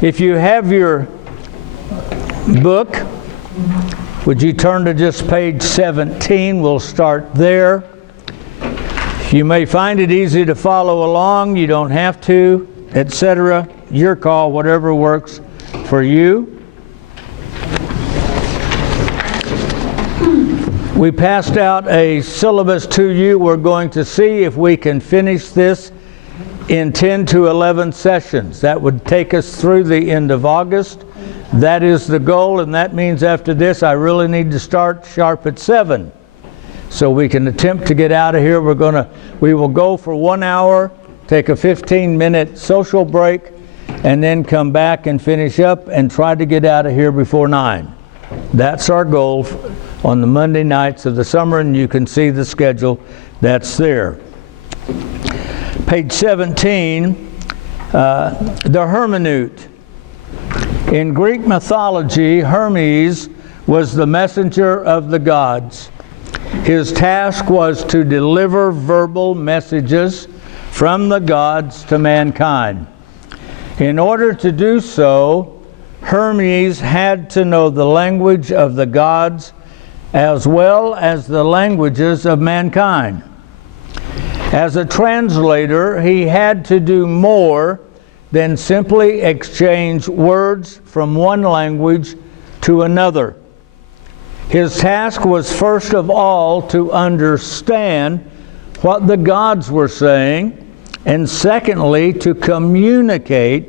If you have your book, would you turn to just page 17? We'll start there. You may find it easy to follow along. You don't have to, etc. Your call, whatever works for you. We passed out a syllabus to you. We're going to see if we can finish this in 10 to 11 sessions. That would take us through the end of August. That is the goal, and that means after this I really need to start sharp at 7 so we can attempt to get out of here. We will go for 1 hour, take a 15-minute social break, and then come back and finish up and try to get out of here before 9. That's our goal on the Monday nights of the summer, and you can see the schedule that's there. Page 17, the hermeneut. In Greek mythology, Hermes was the messenger of the gods. His task was to deliver verbal messages from the gods to mankind. In order to do so, Hermes had to know the language of the gods as well as the languages of mankind. As a translator, he had to do more than simply exchange words from one language to another. His task was first of all to understand what the gods were saying, and secondly, to communicate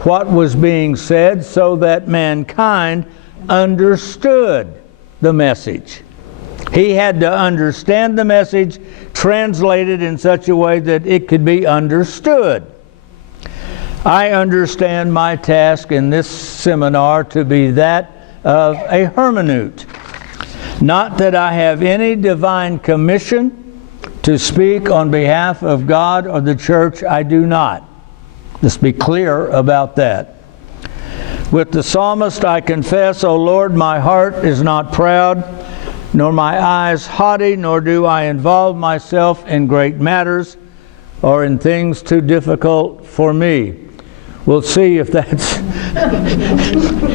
what was being said so that mankind understood the message. He had to understand the message, translate it in such a way that it could be understood. I understand my task in this seminar to be that of a hermeneut. Not that I have any divine commission to speak on behalf of God or the church. I do not. Let's be clear about that. With the psalmist I confess, O Lord, my heart is not proud, nor my eyes haughty, nor do I involve myself in great matters or in things too difficult for me. We'll see if that's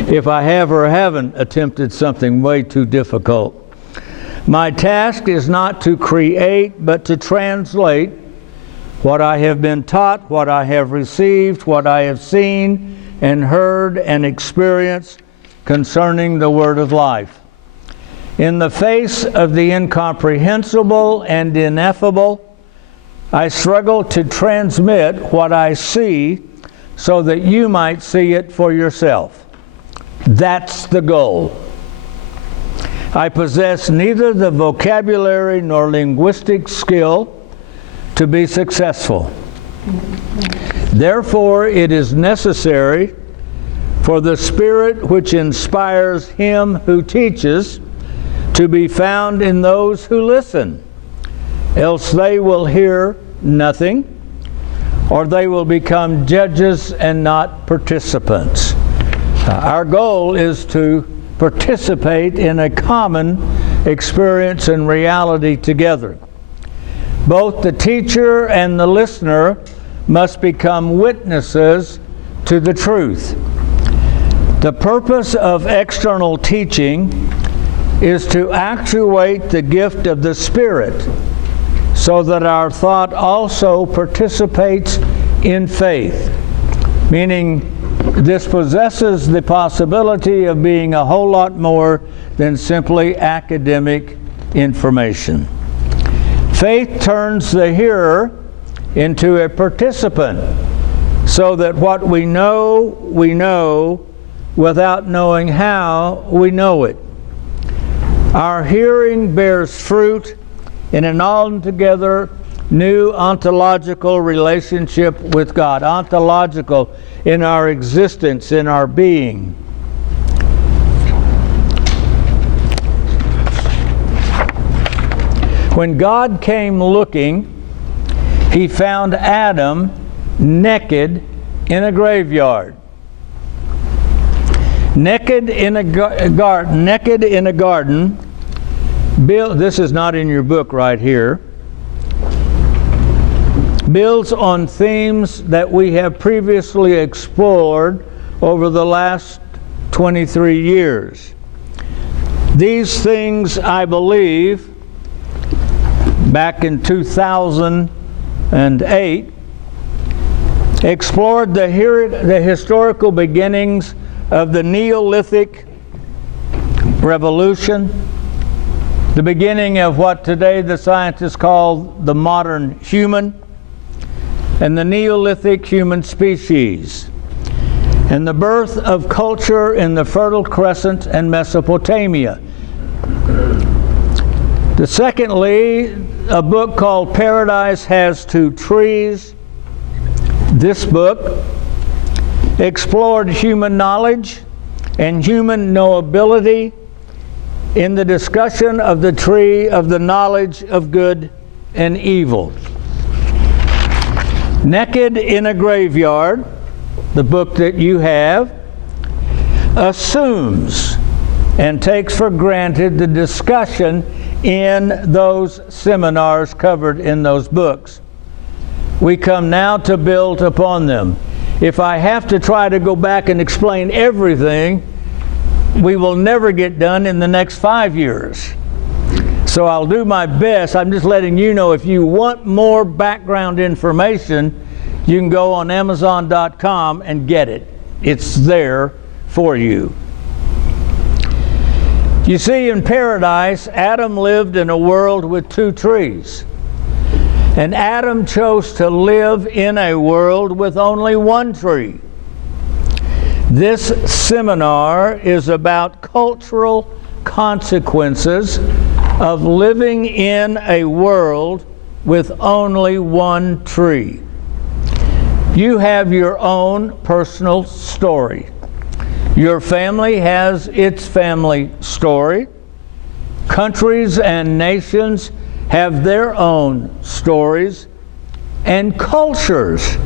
if I have or haven't attempted something way too difficult. My task is not to create, but to translate what I have been taught, what I have received, what I have seen and heard and experienced concerning the Word of life. In the face of the incomprehensible and ineffable, I struggle to transmit what I see so that you might see it for yourself. That's the goal. I possess neither the vocabulary nor linguistic skill to be successful. Therefore, it is necessary for the Spirit which inspires him who teaches to be found in those who listen, else they will hear nothing, or they will become judges and not participants. Our goal is to participate in a common experience and reality together. Both the teacher and the listener must become witnesses to the truth. The purpose of external teaching is to actuate the gift of the Spirit so that our thought also participates in faith, meaning this possesses the possibility of being a whole lot more than simply academic information. Faith turns the hearer into a participant so that what we know without knowing how we know it. Our hearing bears fruit in an altogether new ontological relationship with God. Ontological in our existence, in our being. When God came looking, he found Adam naked in a graveyard. Naked in a garden. This is not in your book right here. Builds on themes that we have previously explored over the last 23 years. These things, I believe, back in 2008, explored the historical beginnings of the Neolithic revolution, the beginning of what today the scientists call the modern human, and the Neolithic human species, and the birth of culture in the Fertile Crescent and Mesopotamia. Secondly, a book called Paradise Has Two Trees. This book explored human knowledge and human knowability in the discussion of the tree of the knowledge of good and evil. Naked in a Graveyard, the book that you have, assumes and takes for granted the discussion in those seminars covered in those books. We come now to build upon them. If I have to try to go back and explain everything, we will never get done in the next 5 years. So I'll do my best. I'm just letting you know, if you want more background information, you can go on Amazon.com and get it. It's there for you. You see, in paradise, Adam lived in a world with two trees. And Adam chose to live in a world with only one tree. This seminar is about cultural consequences of living in a world with only one tree. You have your own personal story. Your family has its family story. Countries and nations have their own stories, and cultures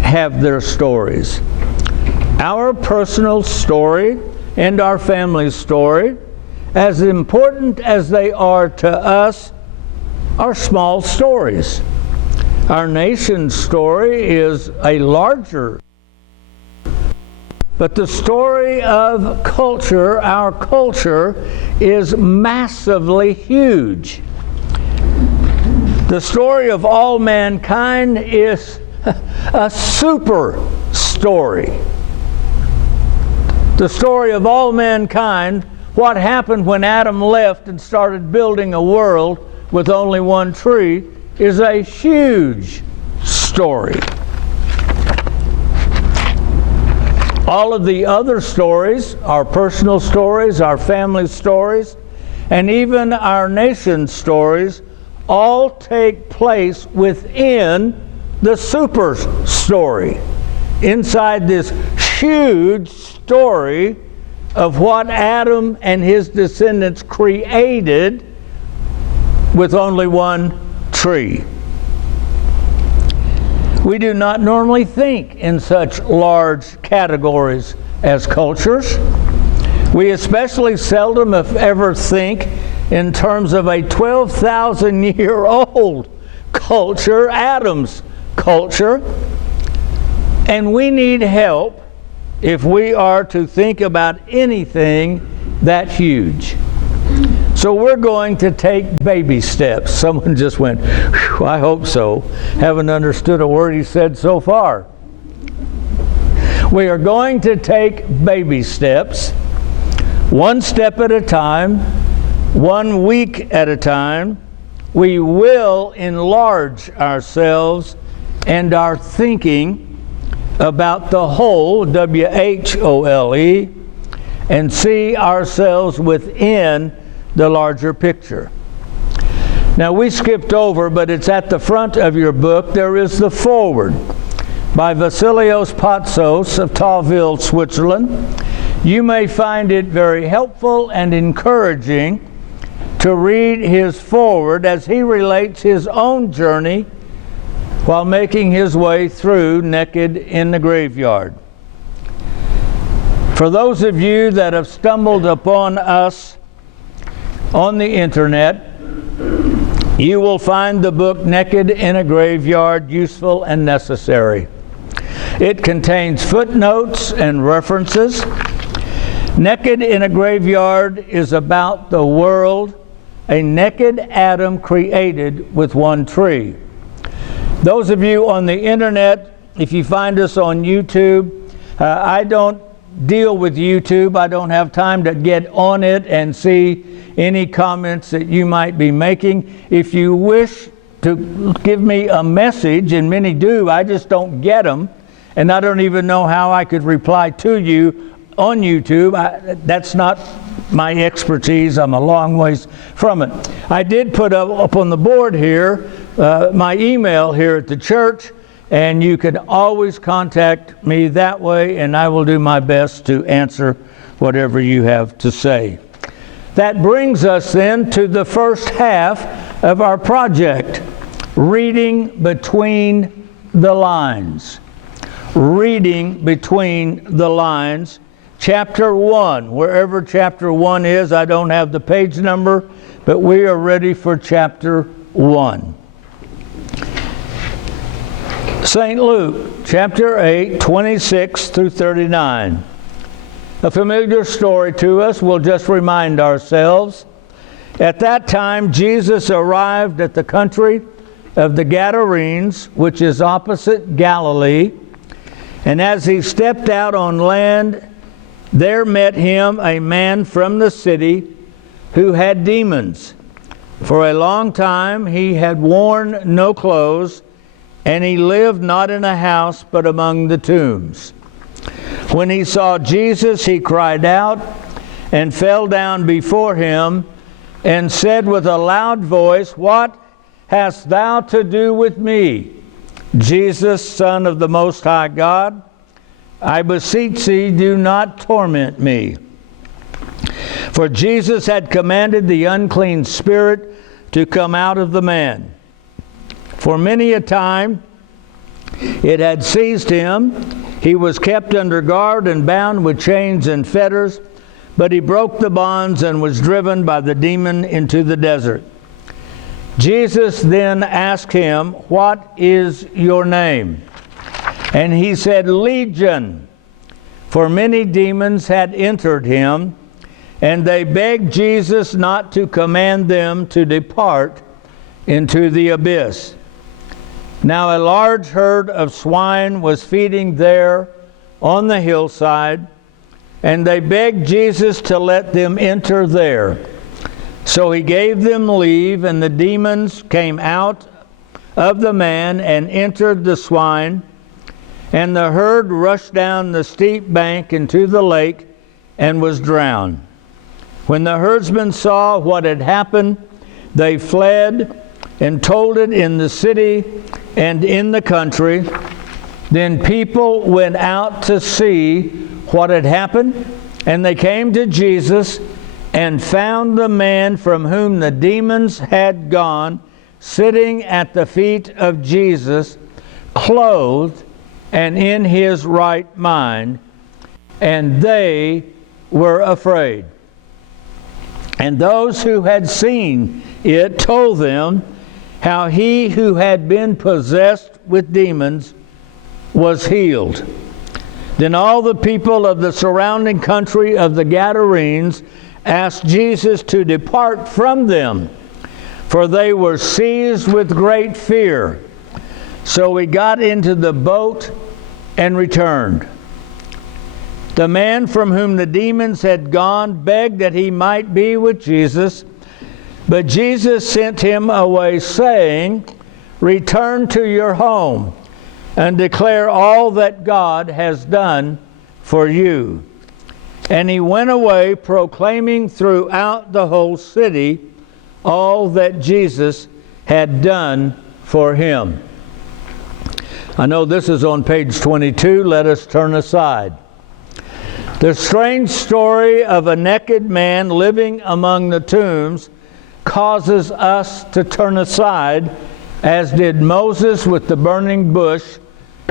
have their stories. Our personal story and our family's story, as important as they are to us, are small stories. Our nation's story is a larger, but the story of culture, our culture, is massively huge. The story of all mankind is a super story. The story of all mankind, what happened when Adam left and started building a world with only one tree, is a huge story. All of the other stories, our personal stories, our family stories, and even our nation's stories, all take place within the super story, inside this huge story of what Adam and his descendants created with only one tree. We do not normally think in such large categories as cultures. We especially seldom, if ever, think in terms of a 12,000-year-old culture, Adam's culture. And we need help if we are to think about anything that huge. So we're going to take baby steps. Someone just went, "Whew, I hope so." Haven't understood a word he said so far. We are going to take baby steps, one step at a time, 1 week at a time. We will enlarge ourselves and our thinking about the whole, W-H-O-L-E, and see ourselves within the larger picture. Now, we skipped over, but it's at the front of your book. There is the foreword by Vasilios Patsos of Tauville, Switzerland. You may find it very helpful and encouraging to read his foreword as he relates his own journey while making his way through Naked in the Graveyard. For those of you that have stumbled upon us on the internet, you will find the book Naked in a Graveyard useful and necessary. It contains footnotes and references. Naked in a Graveyard is about the world, a naked Adam created with one tree. Those of you on the internet, if you find us on YouTube, I don't deal with YouTube. I don't have time to get on it and see any comments that you might be making. If you wish to give me a message, and many do, I just don't get them, and I don't even know how I could reply to you on YouTube. That's not my expertise. I'm a long ways from it. I did put up on the board here my email here at the church, and you can always contact me that way, and I will do my best to answer whatever you have to say. That brings us then to the first half of our project, reading between the lines. Reading between the lines. Chapter 1, wherever chapter 1 is, I don't have the page number, but we are ready for chapter 1. St. Luke, chapter 8, 26 through 39. A familiar story to us. We'll just remind ourselves. At that time, Jesus arrived at the country of the Gadarenes, which is opposite Galilee. And as he stepped out on land, there met him a man from the city who had demons. For a long time he had worn no clothes, and he lived not in a house, but among the tombs. When he saw Jesus, he cried out and fell down before him and said with a loud voice, "What hast thou to do with me, Jesus, Son of the Most High God? I beseech thee, do not torment me." For Jesus had commanded the unclean spirit to come out of the man. For many a time it had seized him. He was kept under guard and bound with chains and fetters, but he broke the bonds and was driven by the demon into the desert. Jesus then asked him, "What is your name?" And he said, "Legion," for many demons had entered him, and they begged Jesus not to command them to depart into the abyss. Now a large herd of swine was feeding there on the hillside, and they begged Jesus to let them enter there. So he gave them leave, and the demons came out of the man and entered the swine, and the herd rushed down the steep bank into the lake and was drowned. When the herdsmen saw what had happened, they fled and told it in the city and in the country. Then people went out to see what had happened, and they came to Jesus and found the man from whom the demons had gone sitting at the feet of Jesus, clothed and in his right mind, and they were afraid. And those who had seen it told them how he who had been possessed with demons was healed. Then all the people of the surrounding country of the Gadarenes asked Jesus to depart from them, for they were seized with great fear. So he got into the boat and returned. The man from whom the demons had gone begged that he might be with Jesus, but Jesus sent him away, saying, "Return to your home and declare all that God has done for you." And he went away, proclaiming throughout the whole city all that Jesus had done for him. I know this is on page 22. Let us turn aside. The strange story of a naked man living among the tombs causes us to turn aside, as did Moses with the burning bush,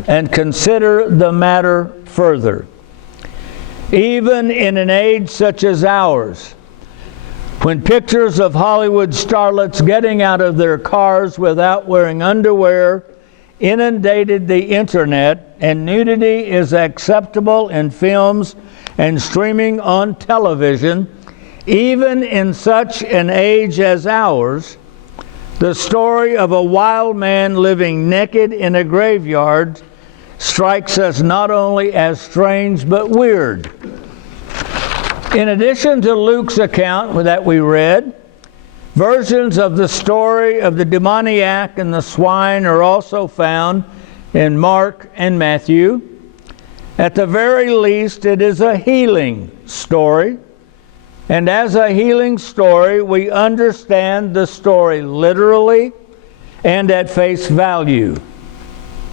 and consider the matter further. Even in an age such as ours, when pictures of Hollywood starlets getting out of their cars without wearing underwear inundated the internet, and nudity is acceptable in films and streaming on television, even in such an age as ours, the story of a wild man living naked in a graveyard strikes us not only as strange but weird. In addition to Luke's account that we read, versions of the story of the demoniac and the swine are also found in Mark and Matthew. At the very least, it is a healing story. And as a healing story, we understand the story literally and at face value.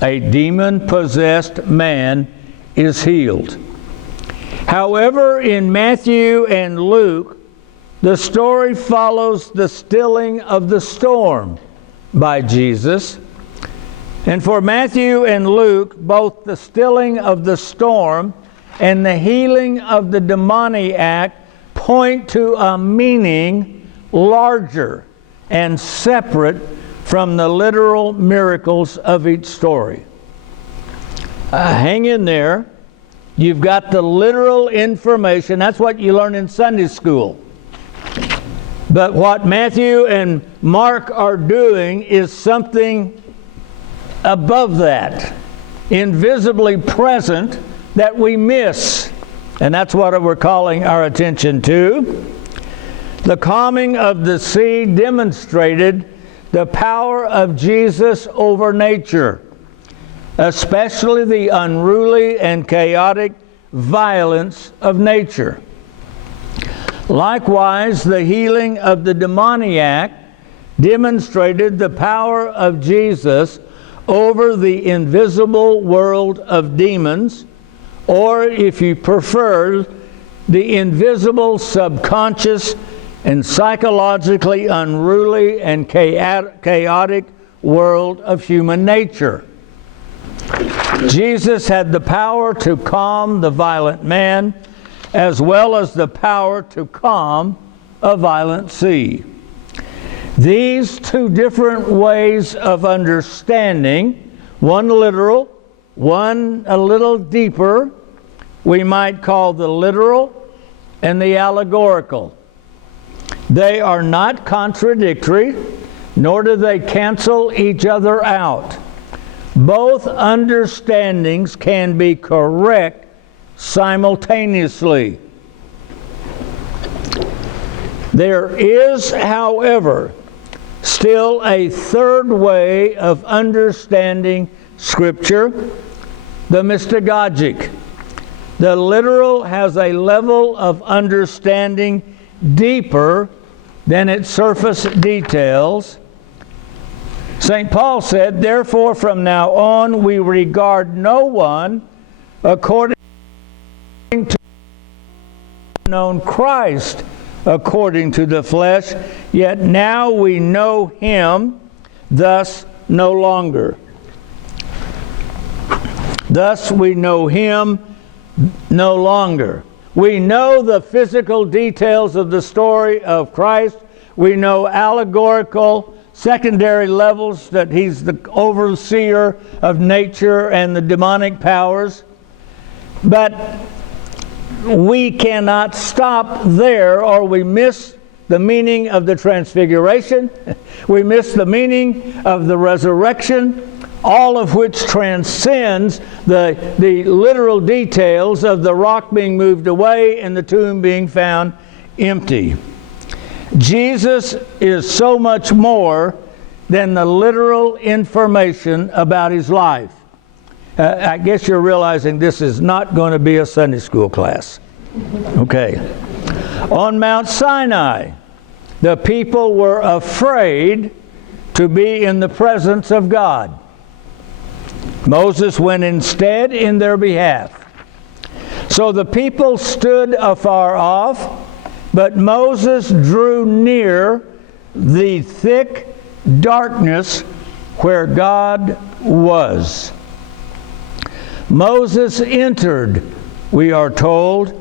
A demon-possessed man is healed. However, in Matthew and Luke, the story follows the stilling of the storm by Jesus. And for Matthew and Luke, both the stilling of the storm and the healing of the demoniac point to a meaning larger and separate from the literal miracles of each story. Hang in there. You've got the literal information. That's what you learn in Sunday school. But what Matthew and Mark are doing is something above that, invisibly present, that we miss. And that's what we're calling our attention to. The calming of the sea demonstrated the power of Jesus over nature, especially the unruly and chaotic violence of nature. Likewise, the healing of the demoniac demonstrated the power of Jesus over the invisible world of demons, or if you prefer, the invisible, subconscious, and psychologically unruly and chaotic world of human nature. Jesus had the power to calm the violent man, as well as the power to calm a violent sea. These two different ways of understanding, one literal, one a little deeper, we might call the literal and the allegorical. They are not contradictory, nor do they cancel each other out. Both understandings can be correct simultaneously. There is, however, still a third way of understanding Scripture, the mystagogic. The literal has a level of understanding deeper than its surface details. St. Paul said, "Therefore from now on we regard no one according to known Christ according to the flesh, yet now we know him, thus no longer." Thus we know him no longer. We know the physical details of the story of Christ. We know allegorical, secondary levels, that he's the overseer of nature and the demonic powers. But we cannot stop there, or we miss the meaning of the transfiguration. We miss the meaning of the resurrection, all of which transcends the literal details of the rock being moved away and the tomb being found empty. Jesus is so much more than the literal information about his life. I guess you're realizing this is not going to be a Sunday school class. Okay. On Mount Sinai, the people were afraid to be in the presence of God. Moses went instead in their behalf. So the people stood afar off, but Moses drew near the thick darkness where God was. Moses entered, we are told,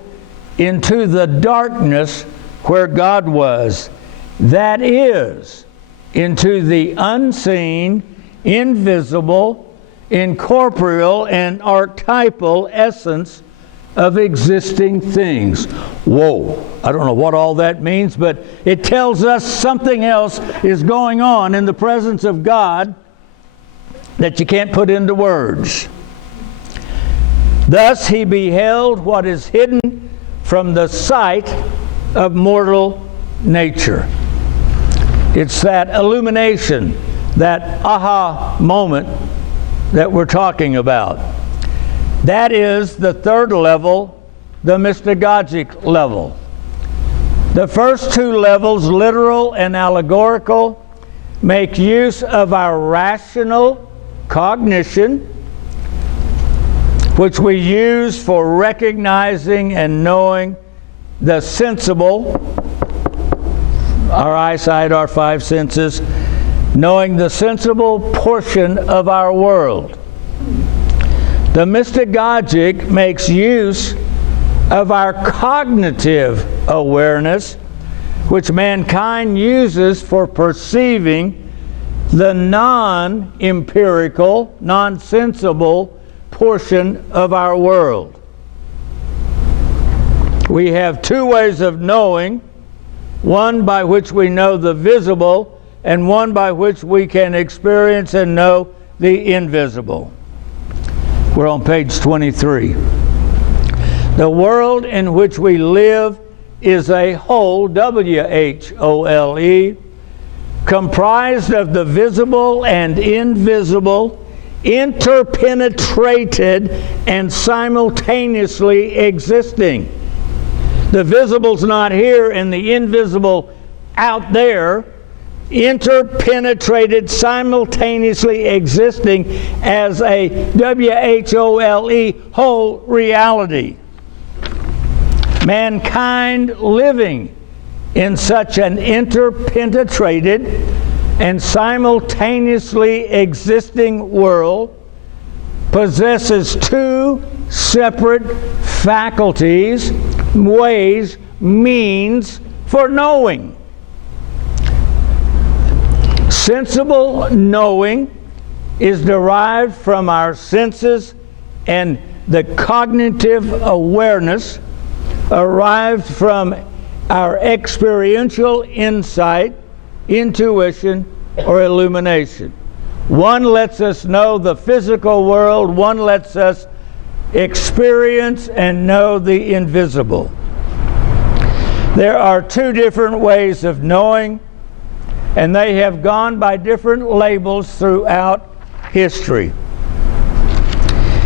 into the darkness where God was. That is, into the unseen, invisible, incorporeal and archetypal essence of existing things. Whoa, I don't know what all that means, but it tells us something else is going on in the presence of God that you can't put into words. Thus he beheld what is hidden from the sight of mortal nature. It's that illumination, that aha moment that we're talking about. That is the third level, the mystagogic level. The first two levels, literal and allegorical, make use of our rational cognition, which we use for recognizing and knowing the sensible, our eyesight, our five senses, knowing the sensible portion of our world. The mystagogic makes use of our cognitive awareness, which mankind uses for perceiving the non-empirical, non-sensible portion of our world. We have two ways of knowing, one by which we know the visible and one by which we can experience and know the invisible. We're on page 23. The world in which we live is a whole, W-H-O-L-E, comprised of the visible and invisible, interpenetrated and simultaneously existing. The visible's not here and the invisible out there, interpenetrated, simultaneously existing as a W-H-O-L-E whole reality. Mankind living in such an interpenetrated and simultaneously existing world possesses two separate faculties, ways, means for knowing. Sensible knowing is derived from our senses, and the cognitive awareness arrived from our experiential insight, intuition, or illumination. One lets us know the physical world, one lets us experience and know the invisible. There are two different ways of knowing, and they have gone by different labels throughout history.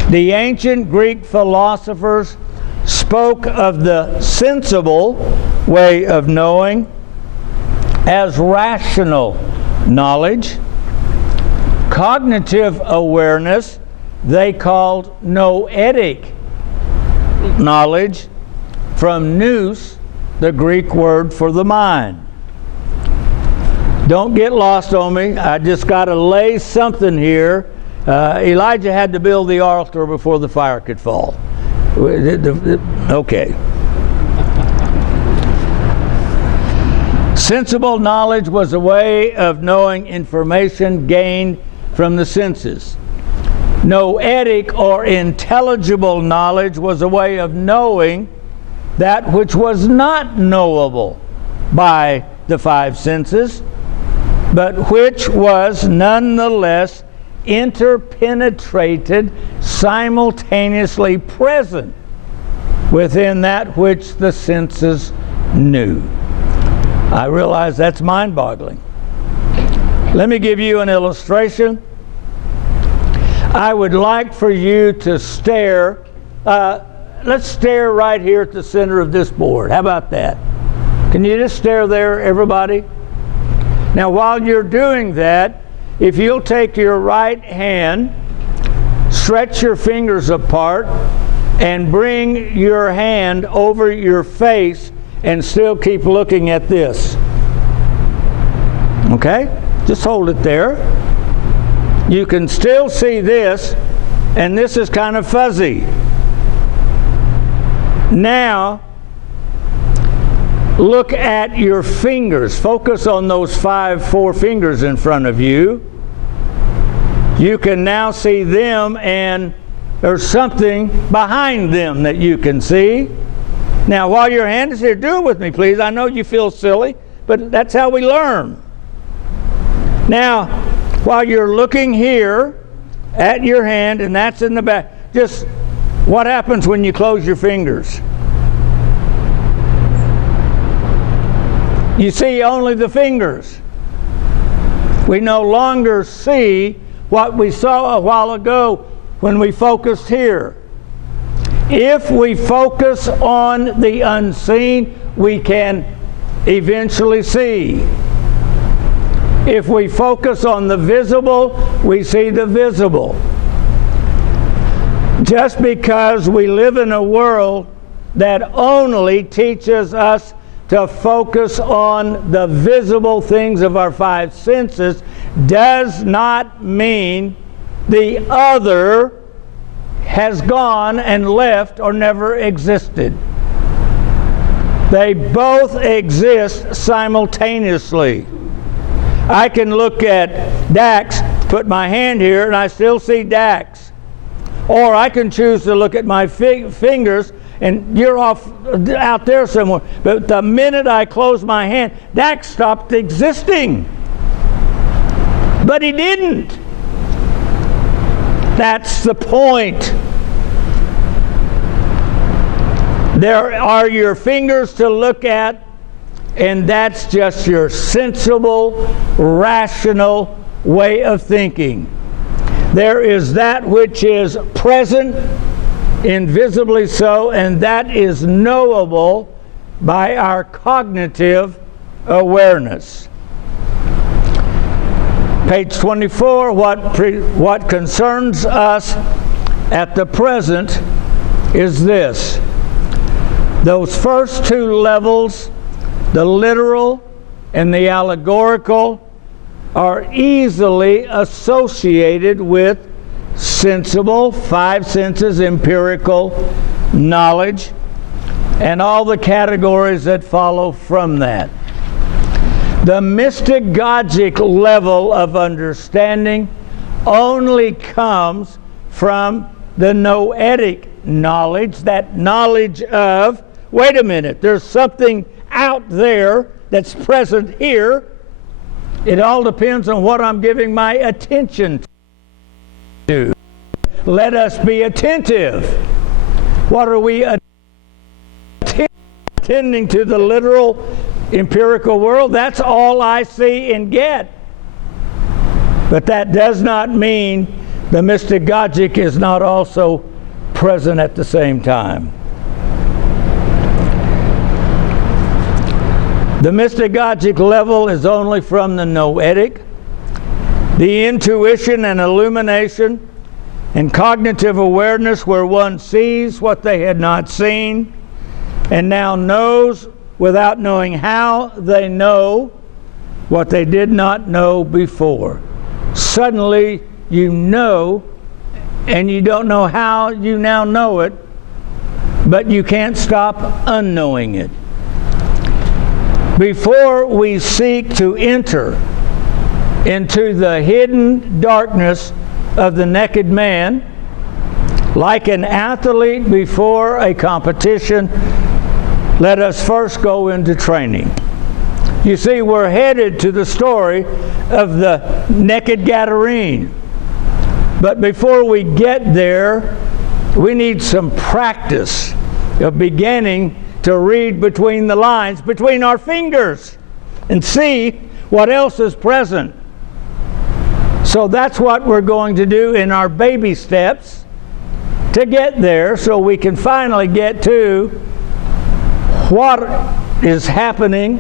The ancient Greek philosophers spoke of the sensible way of knowing as rational knowledge. Cognitive awareness they called noetic knowledge, from nous, the Greek word for the mind. Don't get lost on me. I just got to lay something here. Elijah had to build the altar before the fire could fall. Okay. Sensible knowledge was a way of knowing information gained from the senses. Noetic or intelligible knowledge was a way of knowing that which was not knowable by the five senses, but which was nonetheless interpenetrated, simultaneously present within that which the senses knew. I realize that's mind-boggling. Let me give you an illustration. I would like for you to stare. Let's stare right here at the center of this board. How about that? Can you just stare there, everybody? Now, while you're doing that, if you'll take your right hand, stretch your fingers apart, and bring your hand over your face and still keep looking at this. Okay? Just hold it there. You can still see this, and this is kind of fuzzy. Now, look at your fingers. Focus on those four fingers in front of you. You can now see them, and there's something behind them that you can see. Now, while your hand is here, do it with me, please. I know you feel silly, but that's how we learn. Now, while you're looking here at your hand, and that's in the back, just what happens when you close your fingers? You see only the fingers. We no longer see what we saw a while ago when we focused here. If we focus on the unseen, we can eventually see. If we focus on the visible, we see the visible. Just because we live in a world that only teaches us to focus on the visible things of our five senses does not mean the other has gone and left or never existed. They both exist simultaneously. I can look at Dax, put my hand here, and I still see Dax. Or I can choose to look at my fingers, and you're off out there somewhere. But the minute I close my hand, Dax stopped existing. But he didn't. That's the point. There are your fingers to look at, and that's just your sensible, rational way of thinking. There is that which is present, invisibly so, and that is knowable by our cognitive awareness. Page 24, what concerns us at the present is this. Those first two levels, the literal and the allegorical, are easily associated with sensible, five senses, empirical knowledge, and all the categories that follow from that. The mystagogic level of understanding only comes from the noetic knowledge, that knowledge of, wait a minute, there's something out there that's present here. It all depends on what I'm giving my attention to. Let us be attentive. What are we attending to? The literal empirical world? That's all I see and get. But that does not mean the mystagogic is not also present at the same time. The mystagogic level is only from the noetic. The intuition and illumination and cognitive awareness where one sees what they had not seen and now knows without knowing how they know what they did not know before. Suddenly you know, and you don't know how you now know it, but you can't stop unknowing it. Before we seek to enter into the hidden darkness of the naked man, like an athlete before a competition, let us first go into training. You see, we're headed to the story of the naked Gadarene. But before we get there, we need some practice of beginning to read between the lines, between our fingers, and see what else is present. So that's what we're going to do in our baby steps to get there, so we can finally get to what is happening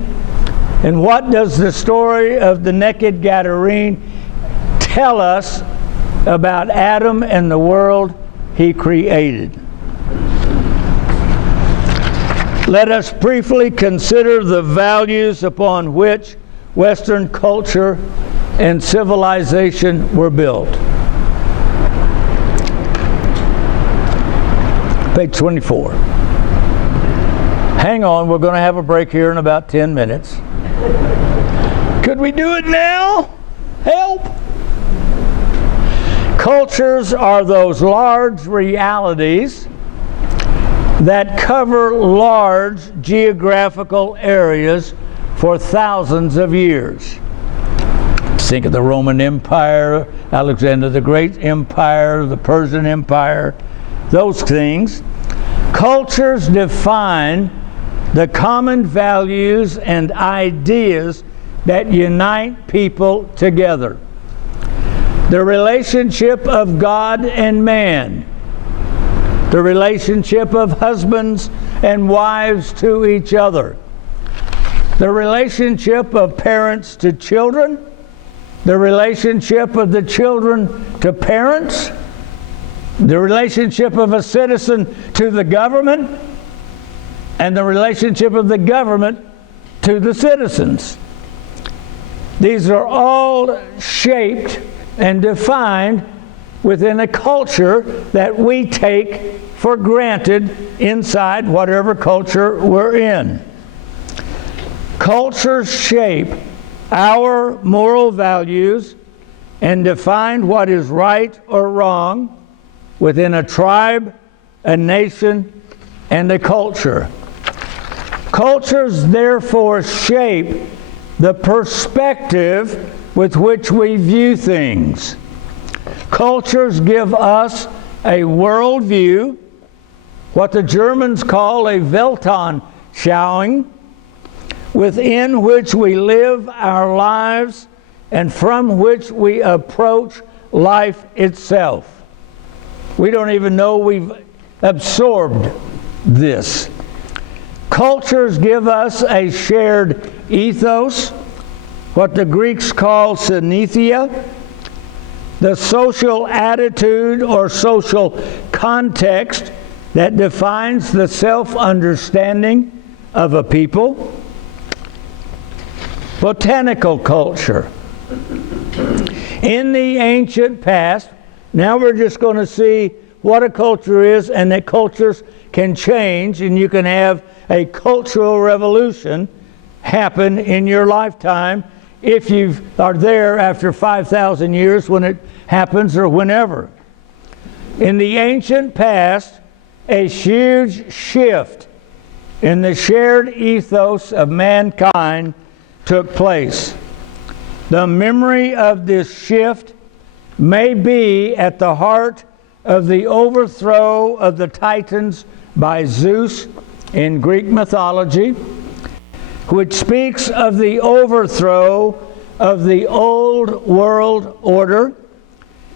and what does the story of the naked Gadarene tell us about Adam and the world he created. Let us briefly consider the values upon which Western culture and civilization were built. Page 24. Hang on, we're going to have a break here in about 10 minutes. Could we do it now? Help! Cultures are those large realities that cover large geographical areas for thousands of years. Think of the Roman Empire, Alexander the Great Empire, the Persian Empire, those things. Cultures define the common values and ideas that unite people together. The relationship of God and man, the relationship of husbands and wives to each other, the relationship of parents to children, the relationship of the children to parents, the relationship of a citizen to the government, and the relationship of the government to the citizens. These are all shaped and defined within a culture that we take for granted inside whatever culture we're in. Cultures shape our moral values and define what is right or wrong within a tribe, a nation, and a culture. Cultures therefore shape the perspective with which we view things. Cultures give us a worldview, what the Germans call a Weltanschauung, within which we live our lives and from which we approach life itself. We don't even know we've absorbed this. Cultures give us a shared ethos, what the Greeks call synethia, the social attitude or social context that defines the self-understanding of a people. Botanical culture. In the ancient past, now we're just going to see what a culture is, and that cultures can change, and you can have a cultural revolution happen in your lifetime if you are there after 5,000 years when it happens, or whenever. In the ancient past, a huge shift in the shared ethos of mankind took place. The memory of this shift may be at the heart of the overthrow of the Titans by Zeus in Greek mythology, which speaks of the overthrow of the old world order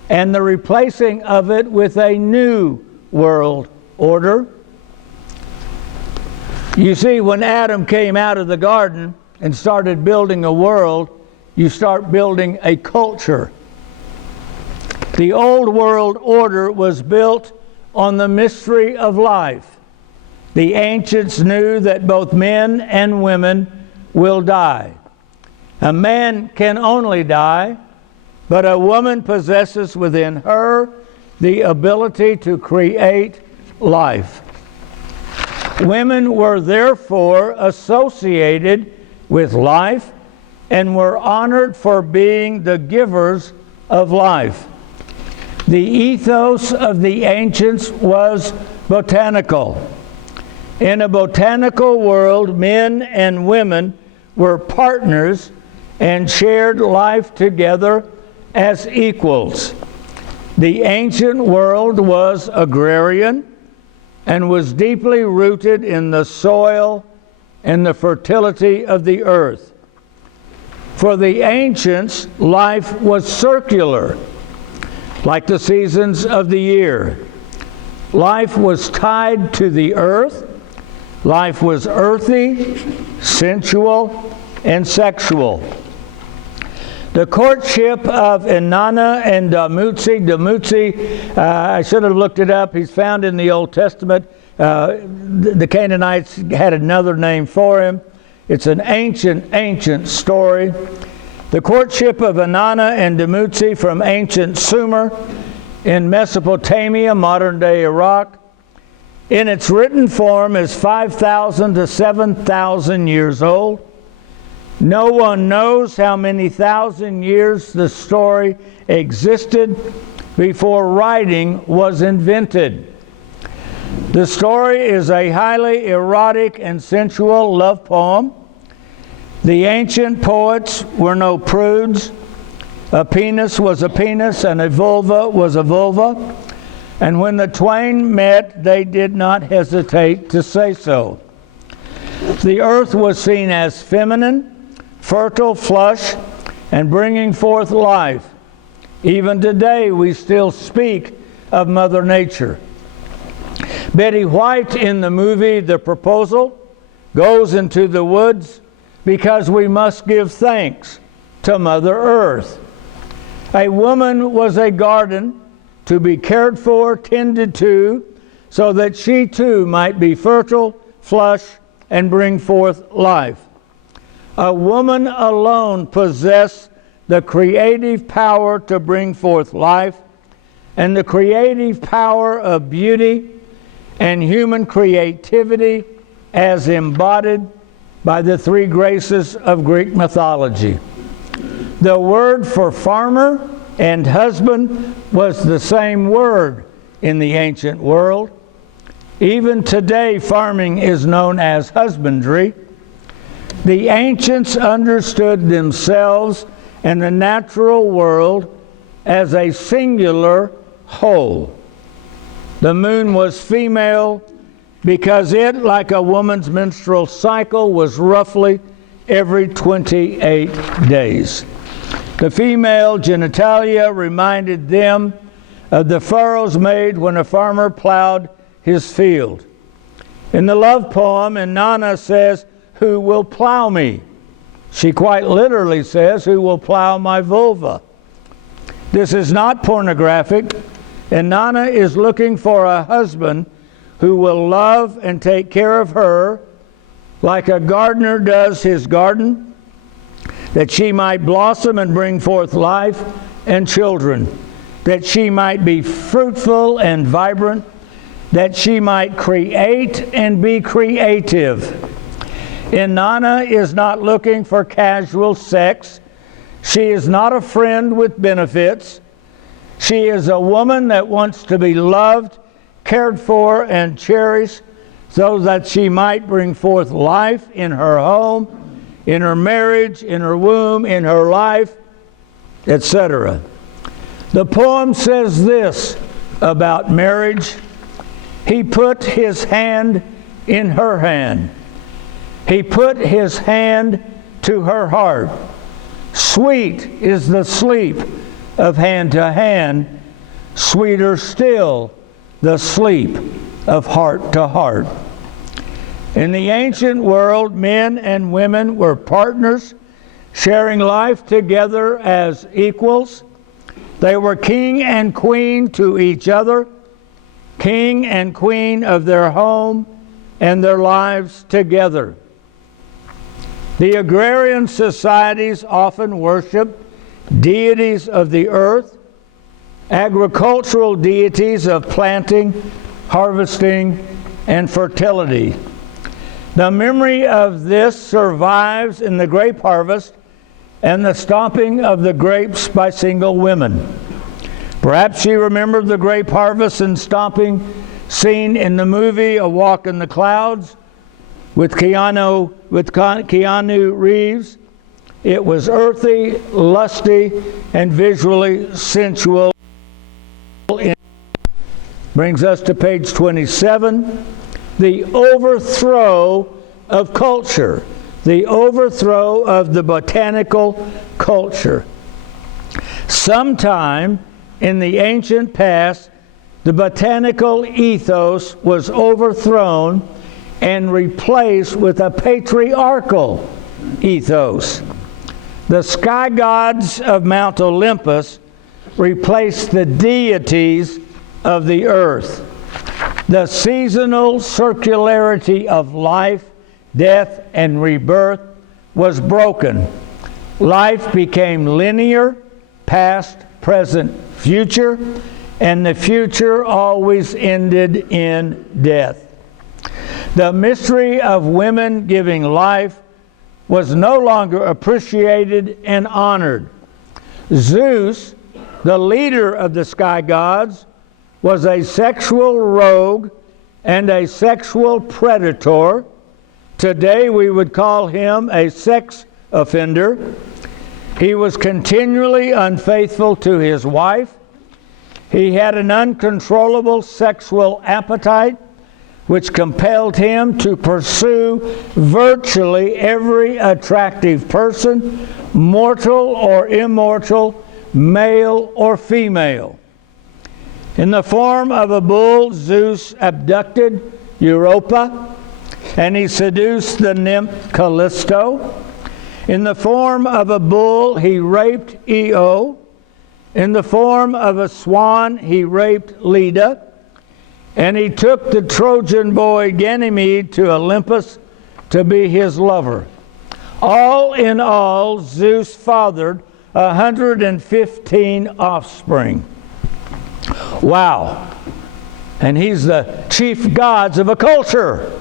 and the replacing of it with a new world order. You see, when Adam came out of the garden and started building a world, you start building a culture. The old world order was built on the mystery of life. The ancients knew that both men and women will die. A man can only die, but a woman possesses within her the ability to create life. Women were therefore associated with life and were honored for being the givers of life. The ethos of the ancients was botanical. In a botanical world, men and women were partners and shared life together as equals. The ancient world was agrarian and was deeply rooted in the soil and the fertility of the earth. For the ancients, life was circular, like the seasons of the year. Life was tied to the earth. Life was earthy, sensual, and sexual. The courtship of Inanna and Dumuzi, I should have looked it up. He's found in the Old Testament. The Canaanites had another name for him. It's an ancient story. The courtship of Inanna and Dumuzi from ancient Sumer in Mesopotamia, modern-day Iraq, in its written form is 5,000 to 7,000 years old. No one knows how many thousand years the story existed, before writing was invented. The story is a highly erotic and sensual love poem. The ancient poets were no prudes. A penis was a penis and a vulva was a vulva. And when the twain met, they did not hesitate to say so. The earth was seen as feminine, fertile, flush, and bringing forth life. Even today, we still speak of Mother Nature. Betty White in the movie The Proposal goes into the woods because we must give thanks to Mother Earth. A woman was a garden to be cared for, tended to, so that she too might be fertile, flush, and bring forth life. A woman alone possessed the creative power to bring forth life, and the creative power of beauty and human creativity as embodied by the three graces of Greek mythology. The word for farmer and husband was the same word in the ancient world. Even today, farming is known as husbandry. The ancients understood themselves and the natural world as a singular whole. The moon was female because it, like a woman's menstrual cycle, was roughly every 28 days. The female genitalia reminded them of the furrows made when a farmer plowed his field. In the love poem, Inanna says, "Who will plow me?" She quite literally says, "Who will plow my vulva?" This is not pornographic. Inanna is looking for a husband who will love and take care of her like a gardener does his garden, that she might blossom and bring forth life and children, that she might be fruitful and vibrant, that she might create and be creative. Inanna is not looking for casual sex. She is not a friend with benefits. She is a woman that wants to be loved, cared for, and cherished so that she might bring forth life in her home, in her marriage, in her womb, in her life, etc. The poem says this about marriage: he put his hand in her hand. He put his hand to her heart. Sweet is the sleep of hand to hand, sweeter still the sleep of heart to heart. In the ancient world, men and women were partners, sharing life together as equals. They were king and queen to each other, king and queen of their home and their lives together. The agrarian societies often worshiped deities of the earth, agricultural deities of planting, harvesting, and fertility. The memory of this survives in the grape harvest and the stomping of the grapes by single women. Perhaps you remember the grape harvest and stomping seen in the movie A Walk in the Clouds with Keanu Reeves. It was earthy, lusty, and visually sensual. Brings us to page 27. The overthrow of culture. The overthrow of the botanical culture. Sometime in the ancient past, the botanical ethos was overthrown and replaced with a patriarchal ethos. The sky gods of Mount Olympus replaced the deities of the earth. The seasonal circularity of life, death, and rebirth was broken. Life became linear, past, present, future, and the future always ended in death. The mystery of women giving life was no longer appreciated and honored. Zeus the leader of the sky gods, was a sexual rogue and a sexual predator. Today we would call him a sex offender. He was continually unfaithful to his wife. He had an uncontrollable sexual appetite, which compelled him to pursue virtually every attractive person, mortal or immortal, male or female. In the form of a bull, Zeus abducted Europa, and he seduced the nymph Callisto. In the form of a bull, he raped Io. In the form of a swan, he raped Leda. And he took the Trojan boy Ganymede to Olympus to be his lover. All in all, Zeus fathered 115 offspring. Wow. And he's the chief gods of a culture.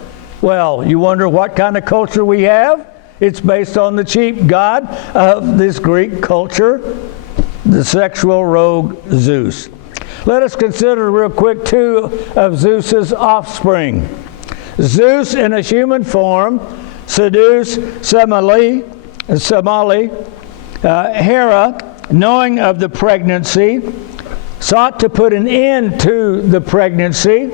Well, you wonder what kind of culture we have? It's based on the chief god of this Greek culture, the sexual rogue Zeus. Let us consider real quick two of Zeus's offspring. Zeus in a human form seduced Semele. Hera, knowing of the pregnancy, sought to put an end to the pregnancy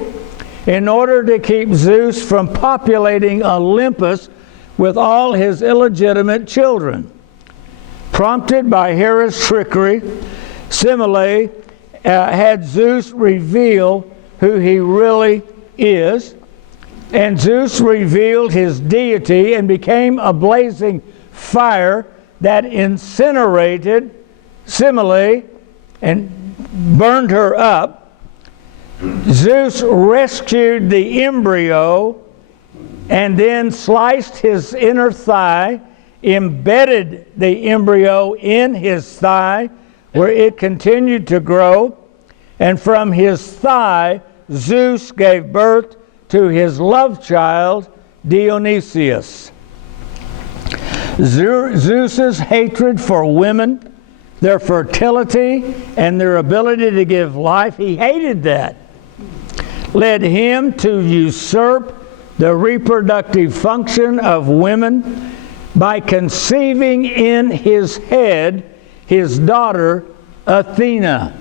in order to keep Zeus from populating Olympus with all his illegitimate children. Prompted by Hera's trickery, Semele had Zeus reveal who he really is, and Zeus revealed his deity and became a blazing fire that incinerated Semele and burned her up. Zeus rescued the embryo and then sliced his inner thigh, embedded the embryo in his thigh, where it continued to grow, and from his thigh Zeus gave birth to his love child, Dionysius. Zeus's hatred for women, their fertility, and their ability to give life, he hated that, led him to usurp the reproductive function of women by conceiving in his head his daughter Athena.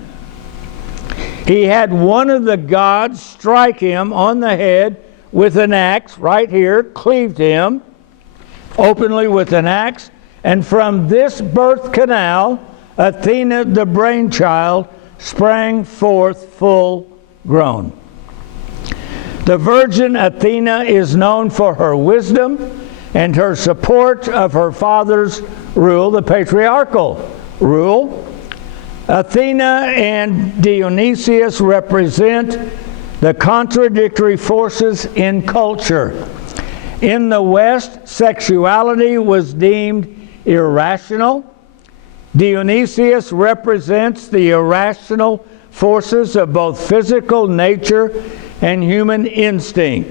He had one of the gods strike him on the head with an axe, right here, cleaved him openly with an axe, and from this birth canal, Athena, the brainchild, sprang forth full grown. The virgin Athena is known for her wisdom and her support of her father's rule, the patriarchal rule. Athena and Dionysius represent the contradictory forces in culture. In the West, sexuality was deemed irrational. Dionysius represents the irrational forces of both physical nature and human instinct.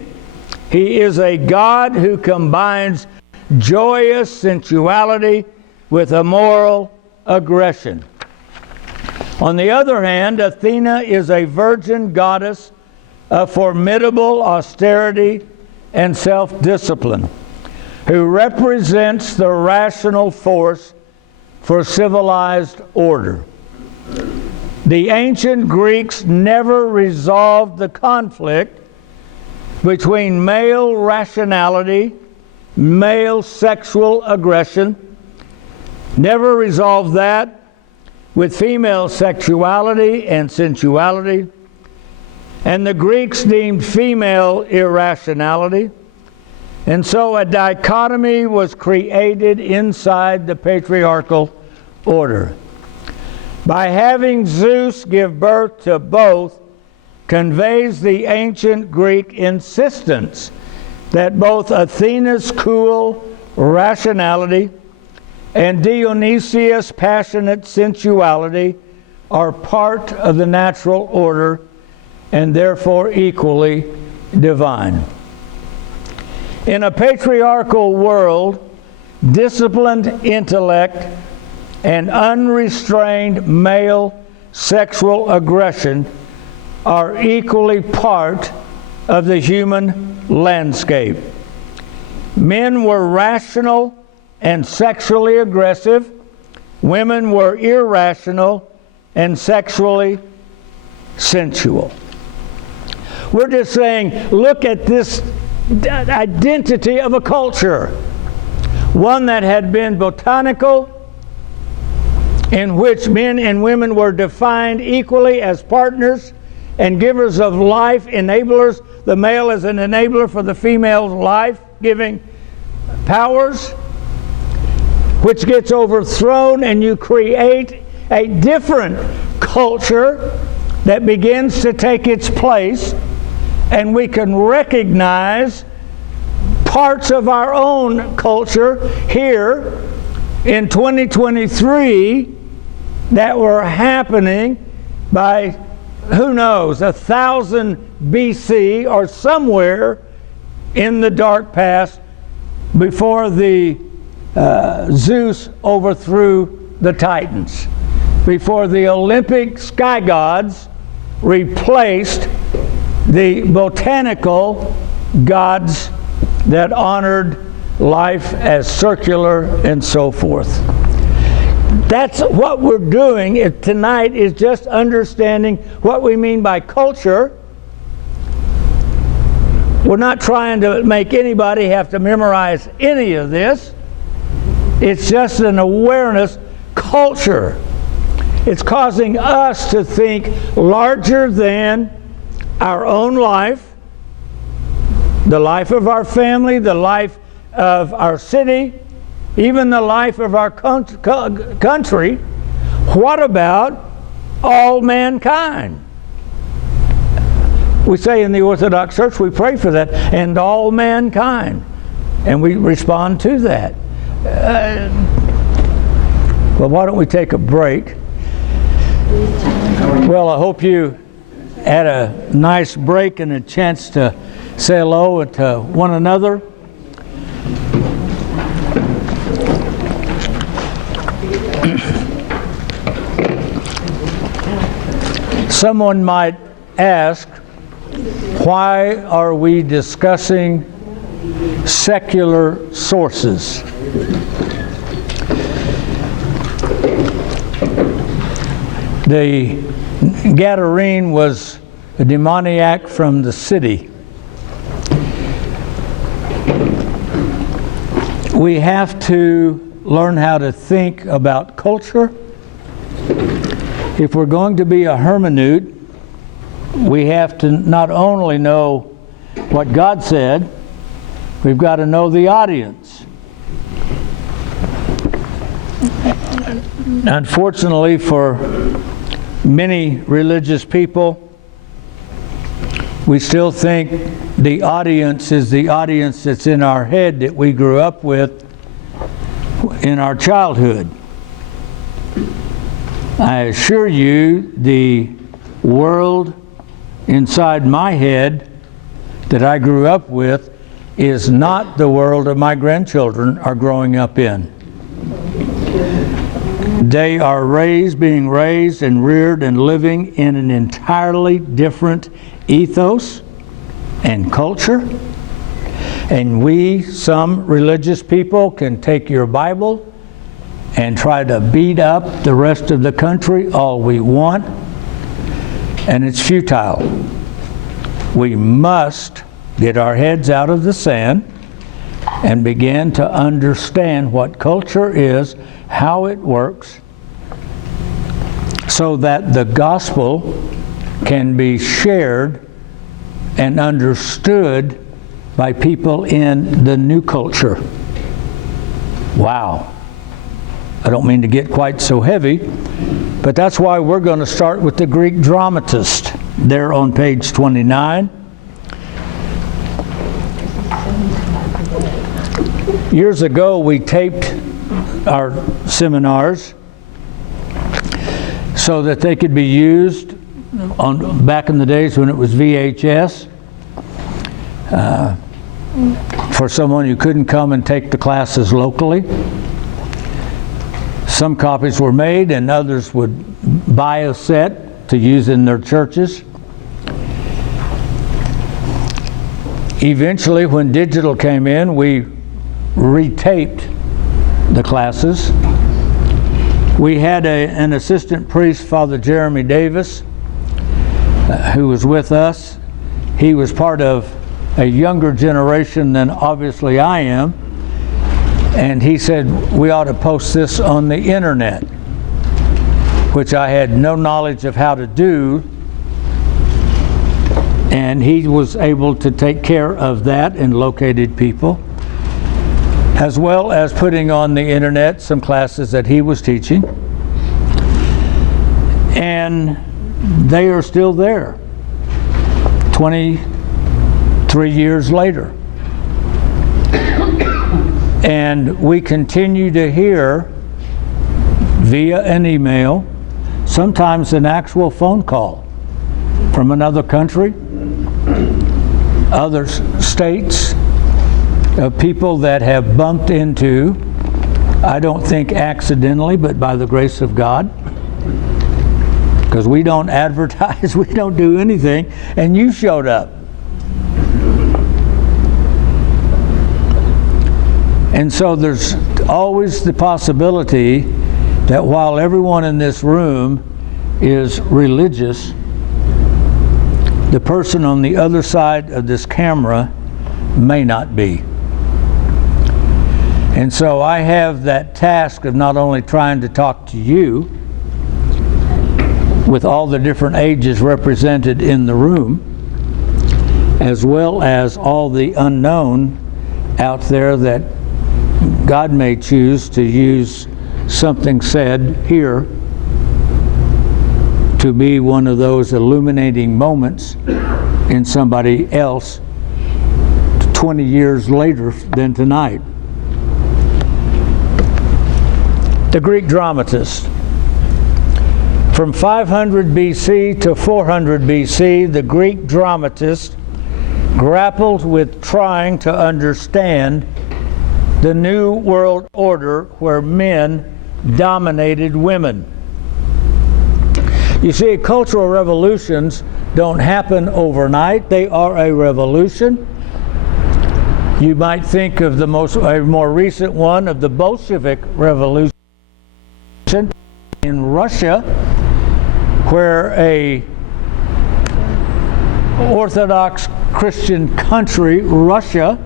He is a god who combines joyous sensuality with immoral aggression. On the other hand, Athena is a virgin goddess of formidable austerity and self-discipline, who represents the rational force for civilized order. The ancient Greeks never resolved the conflict between male rationality, male sexual aggression, never resolved that with female sexuality and sensuality, and the Greeks deemed female irrationality, and so a dichotomy was created inside the patriarchal order. By having Zeus give birth to both conveys the ancient Greek insistence that both Athena's cool rationality and Dionysius' passionate sensuality are part of the natural order and therefore equally divine. In a patriarchal world, disciplined intellect and unrestrained male sexual aggression are equally part of the human landscape. Men were rational and sexually aggressive. Women were irrational and sexually sensual. We're just saying, look at this identity of a culture. One that had been botanical, in which men and women were defined equally as partners and givers of life, enablers. The male is an enabler for the female's life-giving powers, which gets overthrown, and you create a different culture that begins to take its place, and we can recognize parts of our own culture here in 2023 that were happening by, who knows, 1000 BC or somewhere in the dark past before the Zeus overthrew the Titans, before the Olympic sky gods replaced the botanical gods that honored life as circular and so forth. That's what we're doing tonight, is just understanding what we mean by culture. We're not trying to make anybody have to memorize any of this. It's just an awareness. Culture. It's causing us to think larger than our own life, the life of our family, the life of our city, even the life of our country. What about all mankind? We say in the Orthodox Church, we pray for that, and all mankind. And we respond to that. Well, why don't we take a break? Well, I hope you had a nice break and a chance to say hello to one another. Someone might ask, why are we discussing secular sources? The Gadarene was a demoniac from the city. We have to learn how to think about culture. If we're going to be a hermeneut, we have to not only know what God said, we've got to know the audience. Unfortunately, for many religious people, we still think the audience is the audience that's in our head that we grew up with in our childhood. I assure you, the world inside my head that I grew up with is not the world that my grandchildren are growing up in. They are being raised and reared and living in an entirely different ethos and culture. And we, some religious people, can take your Bible and try to beat up the rest of the country all we want, and it's futile. We must get our heads out of the sand and begin to understand what culture is, how it works, so that the gospel can be shared and understood by people in the new culture. Wow. I don't mean to get quite so heavy, but that's why we're going to start with the Greek dramatist there on page 29. Years ago, we taped our seminars so that they could be used back in the days when it was VHS, for someone who couldn't come and take the classes locally. Some copies were made and others would buy a set to use in their churches. Eventually, when digital came in, we retaped the classes. We had an assistant priest, Father Jeremy Davis, who was with us. He was part of a younger generation than obviously I am, and he said we ought to post this on the internet, which I had no knowledge of how to do, and he was able to take care of that and located people, as well as putting on the internet some classes that he was teaching, and they are still there 23 years later. And we continue to hear via an email, sometimes an actual phone call from another country, other states, of people that have bumped into, I don't think accidentally, but by the grace of God, because we don't advertise, we don't do anything, and you showed up. And so there's always the possibility that while everyone in this room is religious, the person on the other side of this camera may not be. And so I have that task of not only trying to talk to you with all the different ages represented in the room, as well as all the unknown out there that God may choose to use something said here to be one of those illuminating moments in somebody else 20 years later than tonight. The Greek dramatist. From 500 BC to 400 BC, the Greek dramatist grappled with trying to understand the new world order where men dominated women. You see, cultural revolutions don't happen overnight. They are a revolution. You might think of a more recent one of the Bolshevik Revolution in Russia, where a Orthodox Christian country, Russia,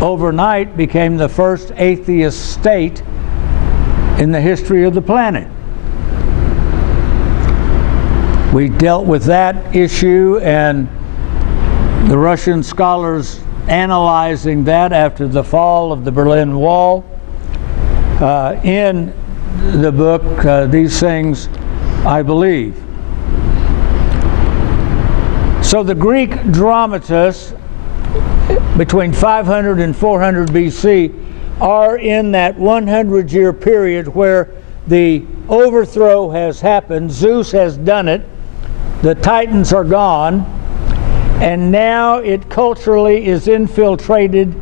overnight became the first atheist state in the history of the planet. We dealt with that issue, and the Russian scholars analyzing that after the fall of the Berlin Wall in the book, These Things I Believe. So the Greek dramatists between 500 and 400 BC are in that 100-year period where the overthrow has happened. Zeus has done it. The Titans are gone. And now it culturally is infiltrated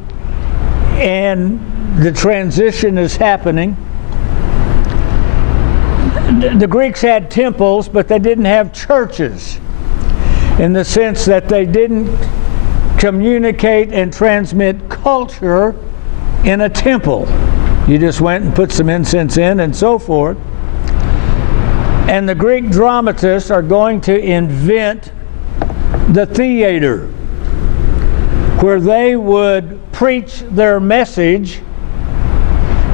and the transition is happening. The Greeks had temples, but they didn't have churches, in the sense that they didn't communicate and transmit culture in a temple. You just went and put some incense in and so forth. And the Greek dramatists are going to invent the theater, where they would preach their message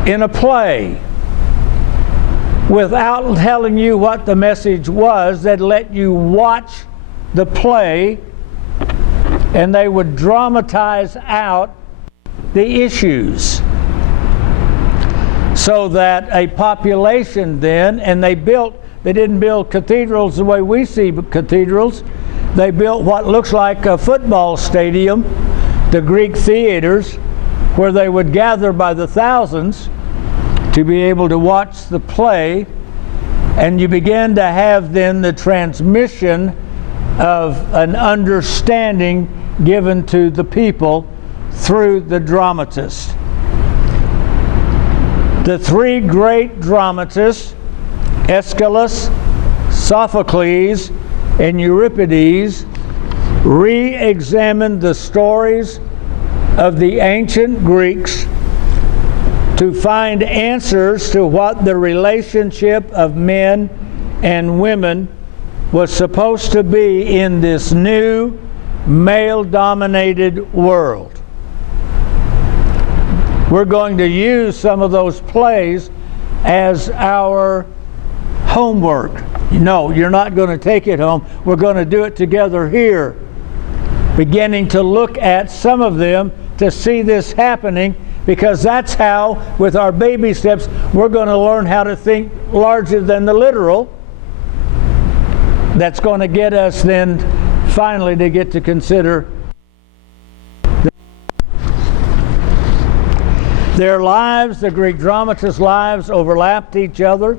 in a play without telling you what the message was. They'd let you watch the play, and they would dramatize out the issues, so that a population then, and they didn't build cathedrals the way we see cathedrals. They built what looks like a football stadium, the Greek theaters, where they would gather by the thousands to be able to watch the play. And you begin to have then the transmission of an understanding given to the people through the dramatist. The three great dramatists Aeschylus, Sophocles, and Euripides re-examined the stories of the ancient Greeks to find answers to what the relationship of men and women was supposed to be in this new male-dominated world. We're going to use some of those plays as our homework. No, you're not going to take it home. We're going to do it together here, beginning to look at some of them to see this happening, because that's how, with our baby steps, we're going to learn how to think larger than the literal. That's going to get us then finally to get to consider their lives. The Greek dramatists' lives overlapped each other.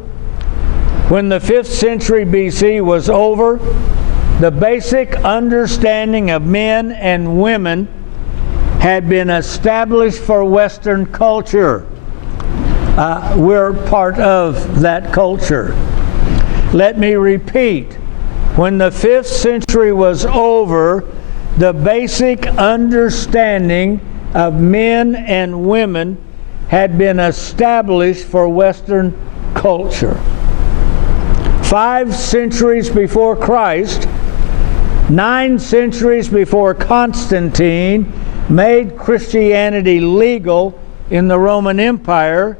When the 5th century BC was over, the basic understanding of men and women had been established for Western culture. We're part of that culture. Let me repeat. When the 5th century was over, the basic understanding of men and women had been established for Western culture. 5 centuries before Christ, 9 centuries before Constantine made Christianity legal in the Roman Empire,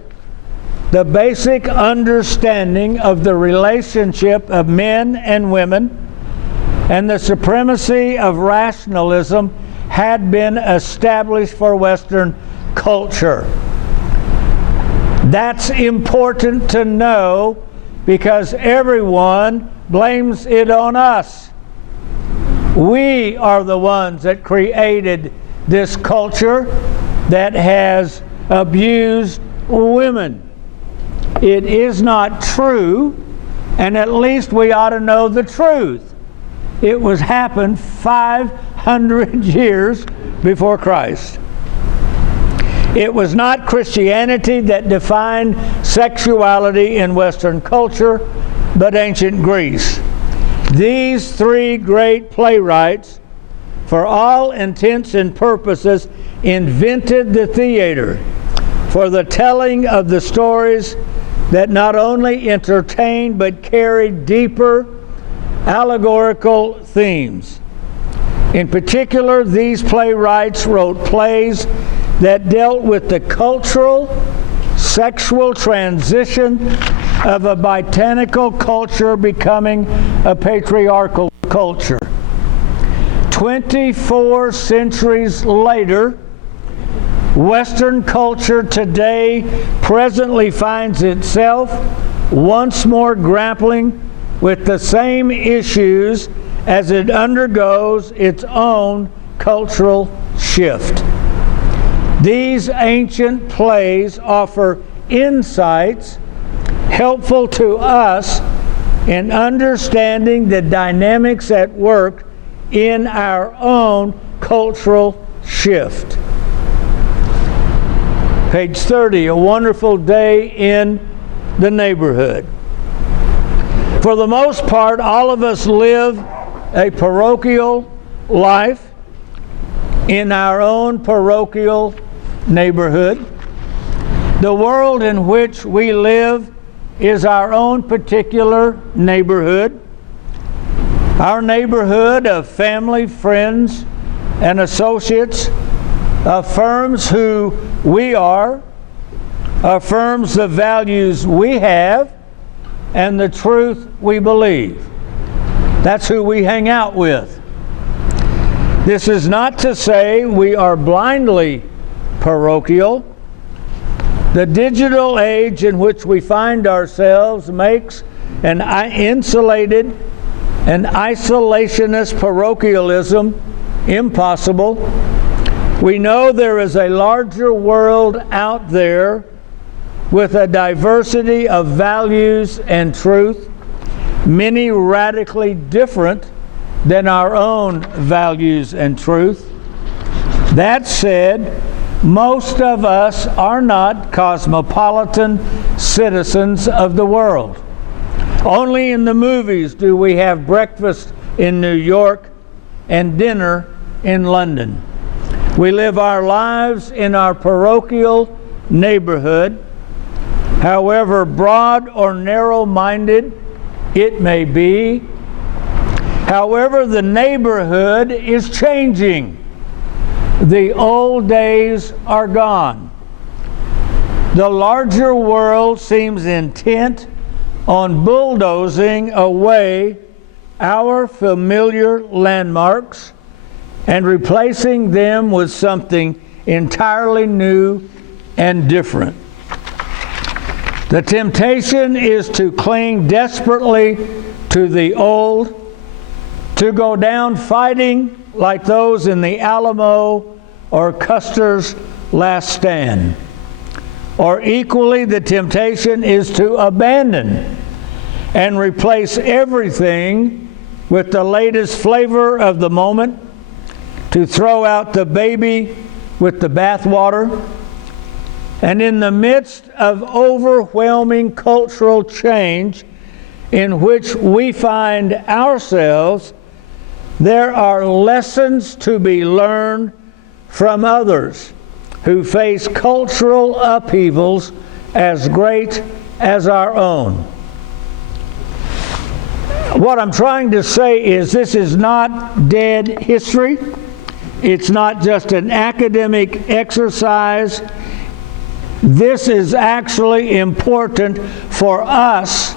the basic understanding of the relationship of men and women and the supremacy of rationalism had been established for Western culture. That's important to know, because everyone blames it on us. We are the ones that created this culture that has abused women. It is not true, and at least we ought to know the truth. It was happened 500 years before Christ. It was not Christianity that defined sexuality in Western culture, but ancient Greece. These 3 great playwrights, for all intents and purposes, invented the theater for the telling of the stories that not only entertained but carried deeper allegorical themes. In particular, these playwrights wrote plays that dealt with the cultural, sexual transition of a botanical culture becoming a patriarchal culture. 24 centuries later, Western culture today presently finds itself once more grappling with the same issues as it undergoes its own cultural shift. These ancient plays offer insights helpful to us in understanding the dynamics at work in our own cultural shift. Page 30, a wonderful day in the neighborhood. For the most part, all of us live a parochial life in our own parochial neighborhood. The world in which we live is our own particular neighborhood. Our neighborhood of family, friends, and associates affirms who we are, affirms the values we have, and the truth we believe. That's who we hang out with. This is not to say we are blindly parochial. The digital age in which we find ourselves makes an insulated and isolationist parochialism impossible. We know there is a larger world out there with a diversity of values and truth, many radically different than our own values and truth. That said, most of us are not cosmopolitan citizens of the world. Only in the movies do we have breakfast in New York and dinner in London. We live our lives in our parochial neighborhood, however broad or narrow-minded it may be. However, the neighborhood is changing. The old days are gone. The larger world seems intent on bulldozing away our familiar landmarks and replacing them with something entirely new and different. The temptation is to cling desperately to the old, to go down fighting like those in the Alamo or Custer's Last Stand. Or equally, the temptation is to abandon and replace everything with the latest flavor of the moment, to throw out the baby with the bathwater. And in the midst of overwhelming cultural change in which we find ourselves, there are lessons to be learned from others who face cultural upheavals as great as our own. What I'm trying to say is this is not dead history. It's not just an academic exercise. This is actually important for us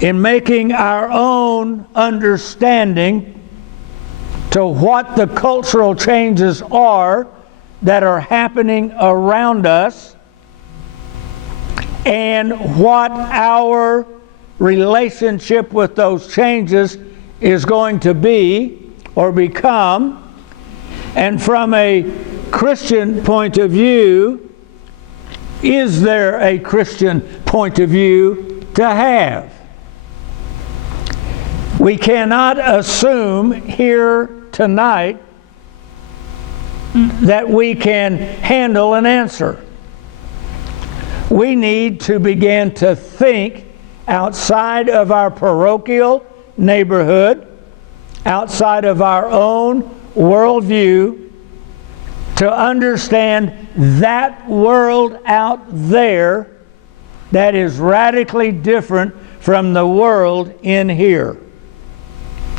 in making our own understanding to what the cultural changes are that are happening around us and what our relationship with those changes is going to be or become. And from a Christian point of view, is there a Christian point of view to have? We cannot assume here tonight that we can handle an answer. We need to begin to think outside of our parochial neighborhood, outside of our own worldview, to understand that world out there that is radically different from the world in here,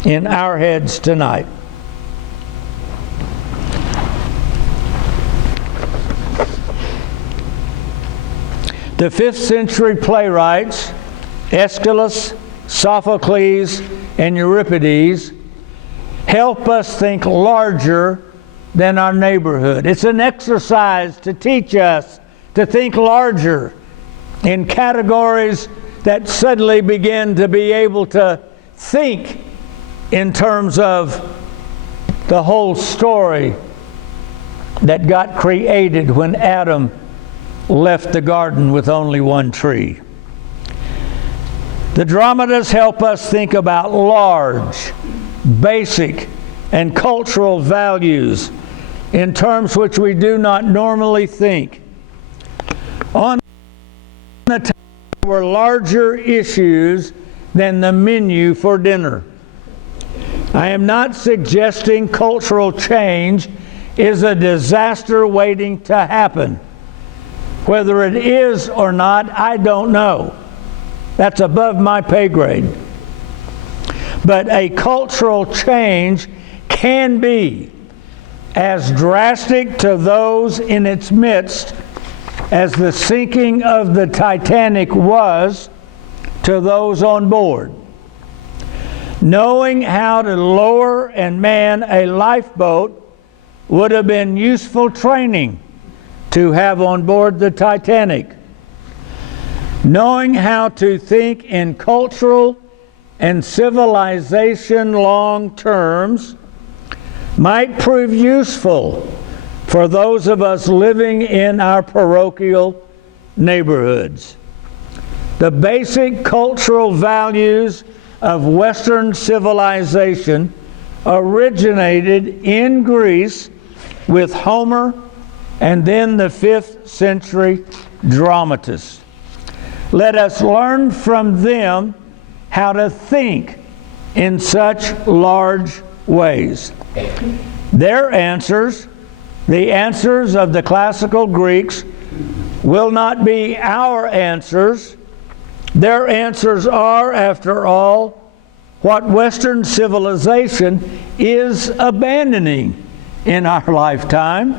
in our heads tonight. The 5th century playwrights, Aeschylus, Sophocles, and Euripides, help us think larger than our neighborhood. It's an exercise to teach us to think larger in categories that suddenly begin to be able to think in terms of the whole story that got created when Adam left the garden with only one tree. The dramatists help us think about large, basic, and cultural values in terms which we do not normally think. On the table were larger issues than the menu for dinner. I am not suggesting cultural change is a disaster waiting to happen. Whether it is or not, I don't know. That's above my pay grade. But a cultural change can be as drastic to those in its midst as the sinking of the Titanic was to those on board. Knowing how to lower and man a lifeboat would have been useful training to have on board the Titanic. Knowing how to think in cultural and civilization long terms might prove useful for those of us living in our parochial neighborhoods. The basic cultural values of Western civilization originated in Greece with Homer and then the 5th century dramatists. Let us learn from them how to think in such large ways. Their answers, the answers of the classical Greeks, will not be our answers. Their answers are, after all, what Western civilization is abandoning in our lifetime.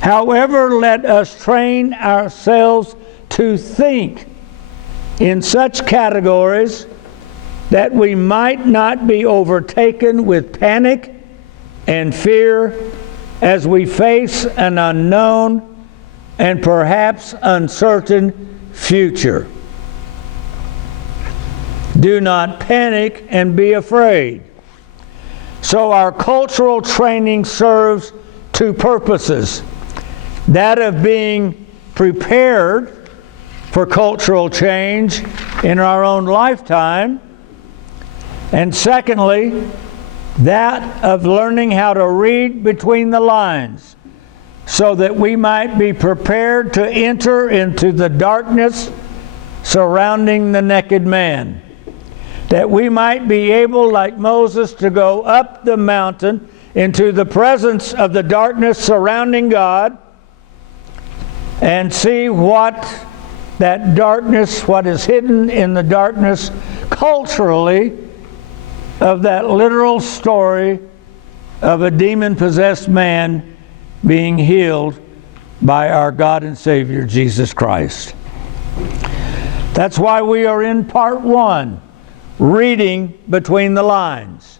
However, let us train ourselves to think in such categories that we might not be overtaken with panic and fear as we face an unknown and perhaps uncertain future. Do not panic and be afraid. So our cultural training serves two purposes: that of being prepared for cultural change in our own lifetime, and secondly, that of learning how to read between the lines so that we might be prepared to enter into the darkness surrounding the naked man, that we might be able, like Moses, to go up the mountain into the presence of the darkness surrounding God and see what that darkness, what is hidden in the darkness culturally of that literal story of a demon-possessed man being healed by our God and Savior Jesus Christ. That's why we are in part 1, reading between the lines.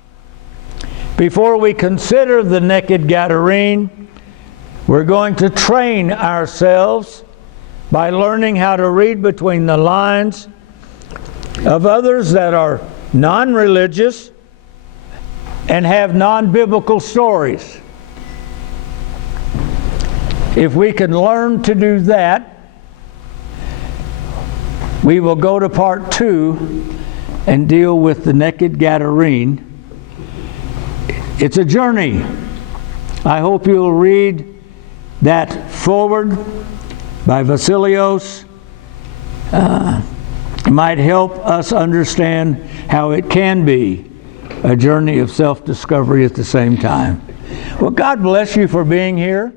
Before we consider the naked Gadarene, we're going to train ourselves by learning how to read between the lines of others that are non-religious and have non-biblical stories. If we can learn to do that, we will go to part 2 and deal with the naked Gadarene. It's a journey. I hope you'll read that forward by Vasilios. It might help us understand how it can be a journey of self-discovery at the same time. Well, God bless you for being here.